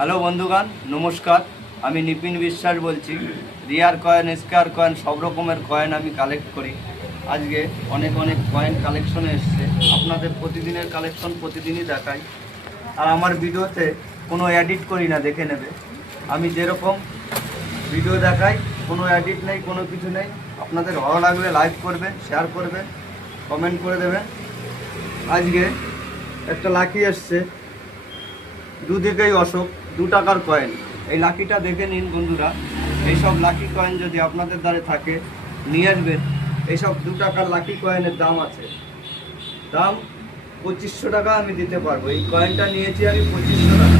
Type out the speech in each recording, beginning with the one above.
Hello বন্ধুগণ, নমস্কার। আমি নিপিন বিশ্বাস বলছি। রিয়ার কয়েন, স্কোয়ার কয়েন, সব রকমের কয়েন আমি কালেক্ট করি। আজকে অনেক কয়েন কালেকশনে এসছে। আপনাদের প্রতিদিনের কালেকশন প্রতিদিনই দেখাই। আর আমার ভিডিওতে কোনো এডিট করি না, দেখে নেবে। আমি যেরকম ভিডিও দেখাই, কোনো এডিট নেই, কোনো কিছু নেই। আপনাদের ভালো লাগলে লাইক করবেন, শেয়ার করবেন, কমেন্ট করে দেবেন। আজকে একটা লাকি এসছে, দুদিকেই অশোক, 2 টাকার কয়েন। এই লাকিটা দেখে নিন বন্ধুরা। এইসব লাকি কয়েন যদি আপনাদের দ্বারে থাকে, নিয়ে আসবেন। এইসব 2 টাকার লাকি কয়েনের দাম আছে, দাম 2500 টাকা আমি দিতে পারবো। এই কয়েনটা নিয়েছি আমি 2500 টাকা,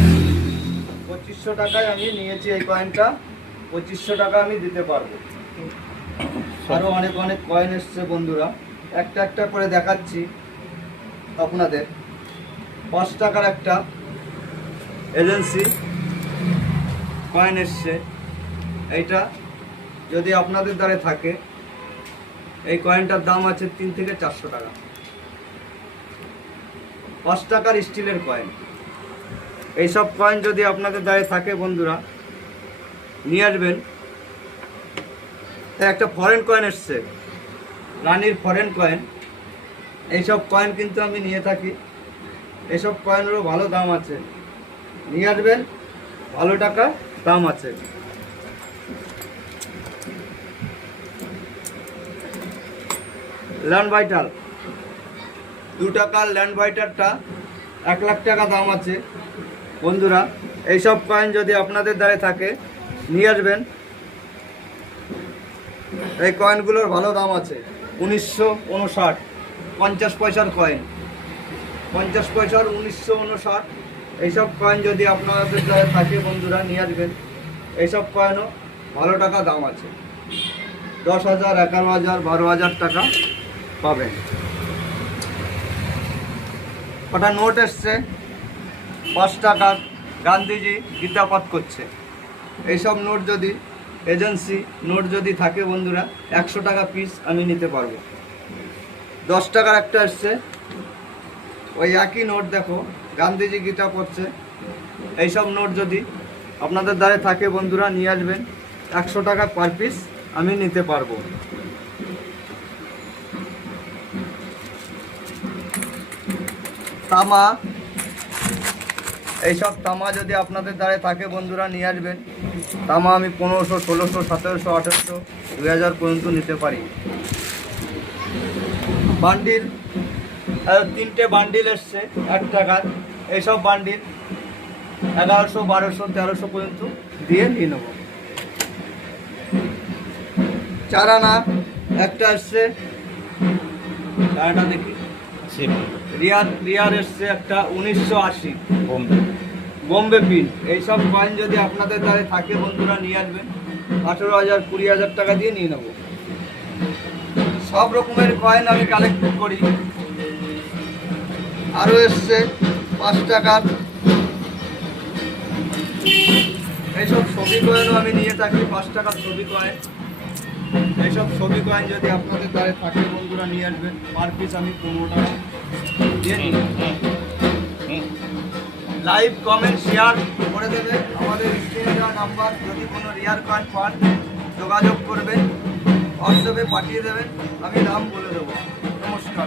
2500 টাকায় আমি নিয়েছি এই কয়েনটা। 2500 টাকা আমি দিতে পারবো। আরও অনেক কয়েন এসছে বন্ধুরা, একটা একটা করে দেখাচ্ছি আপনাদের। 5 টাকার একটা এজেন্সি কয়েন এসছে। এইটা যদি আপনাদের দ্বারে থাকে, এই কয়েনটার দাম আছে 3 থেকে 400 টাকা। 5 টাকার স্টিলের কয়েন। এইসব কয়েন যদি আপনাদের দ্বারে থাকে বন্ধুরা, নিয়ে আসবেন। একটা ফরেন কয়েন এসছে, রানীর ফরেন কয়েন। এইসব কয়েন কিন্তু আমি নিয়ে থাকি। এইসব কয়েনেরও ভালো দাম আছে, নিয়ে আসবেন, ভালো টাকা দাম আছে। ল্যান্ড ভাইটাল, 2 টাকার ল্যান্ড ভাইটারটা 1 লাখ টাকা দাম আছে বন্ধুরা। এইসব কয়েন যদি আপনাদের দ্বারে থাকে, নিয়ে আসবেন। এই কয়েনগুলোর ভালো দাম আছে। 1959, 50 পয়সার কয়েন, 50 পয়সার 1959। এইসব কয়েন যদি আপনাদের দ্বারা থাকে বন্ধুরা, নিয়ে আসবেন। এইসব কয়েনও ভালো টাকা দাম আছে। 10,000, 11,000, 12,000 টাকা পাবেন। কটা নোট এসছে 5 টাকার, গান্ধীজি গীতাপাঠ করছে। এইসব নোট যদি এজেন্সি নোট যদি থাকে বন্ধুরা, 100 টাকা পিস আমি নিতে পারবো। 10 টাকার একটা এসছে, ওই একই নোট, দেখো গান্ধীজি গীতা পড়ছে। এইসব নোট যদি আপনাদের দ্বারে থাকে বন্ধুরা, নিয়ে আসবেন। 100 টাকা পার পিস আমি নিতে পারবো। তামা, এইসব তামা যদি আপনাদের দ্বারে থাকে বন্ধুরা, নিয়ে আসবেন। তামা আমি 1500, 1600, 1700, 1800, 2000 পর্যন্ত নিতে পারি। বান্ডিল, 3টে বান্ডিল এসছে 1 টাকার। এইসব বান্ডিল 1100, 1200, 1300 পর্যন্ত দিয়ে নিয়ে নেব। চারানা একটা এসছে, চারানা দেখি, রিয়ার এসছে একটা 1980 বোম্বে পিন। এইসব কয়েন যদি আপনাদের দ্বারে থাকে বন্ধুরা, নিয়ে আসবেন। 18,000, 20,000 টাকা দিয়ে নিয়ে নেব। সব রকমের কয়েন আমি কালেক্ট করি। আরও এসছে 5 টাকার। এইসব ছবি কয়েনও আমি নিয়ে থাকি, 5 টাকার ছবি কয়েন। এইসব ছবি কয়েন যদি আপনাদের দ্বারে থাকে বন্ধুরা, নিয়ে আসবেন। পার পিস আমি 15 টাকা দিয়ে নিই। লাইভ কমেন্ট শেয়ার করে দেবে। আমাদের স্ক্রিনে দেওয়া নাম্বার, যদি কোনো রিয়ার কয়েন পান যোগাযোগ করবেন, হোয়াটসঅ্যাপে পাঠিয়ে দেবেন, আমি দাম বলে দেবো। নমস্কার।